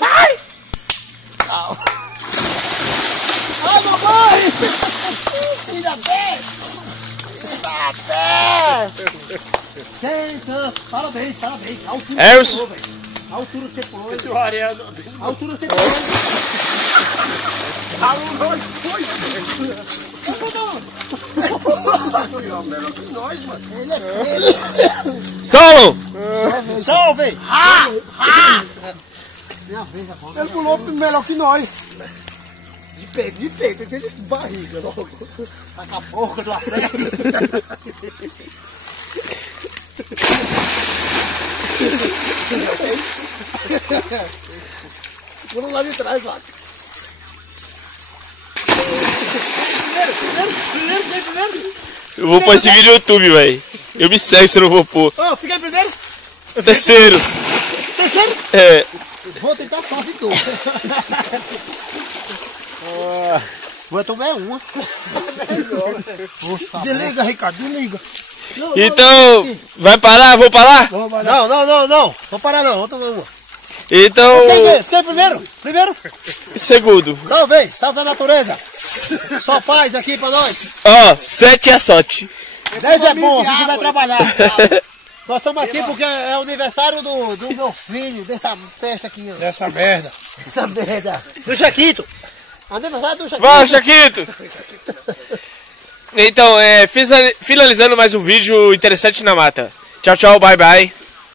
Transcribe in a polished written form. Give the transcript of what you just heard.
Ai! Ai, mamãe! Filha pé! Filha pé! Parabéns, parabéns. A altura É, você pulou, velho. A altura você pulou. Esse Ariel. A altura você pulou. Nós dois, mano. Ele é feio. Solon! Salve! Ha! Ha! Minha vez agora. Ele pulou melhor que nós. De peito, tem de barriga logo. Tá com a boca do acerto. Pula lá de trás, lá. Primeiro. Eu vou pôr esse vídeo no YouTube, velho. Eu me segue se eu não vou pôr. Ô, fica em primeiro. Terceiro. Terceiro. É. Vou tentar sorte em tu. Vou tomar uma. Desliga, Ricardo, desliga. Então, vai parar? Vou parar? Não. Vou parar não, vou tomar uma. Então, Fiquei primeiro. segundo. Salve a natureza. Só paz aqui pra nós. Ó, 7 é a sorte. 10 é bom, se você vai trabalhar. Nós estamos aqui porque é o aniversário do meu filho, dessa festa aqui. Ó. Essa merda. Essa merda. Do Chaquito. Aniversário do Chaquito. Vai, Chaquito! Então, finalizando mais um vídeo interessante na mata. Tchau, tchau, bye, bye.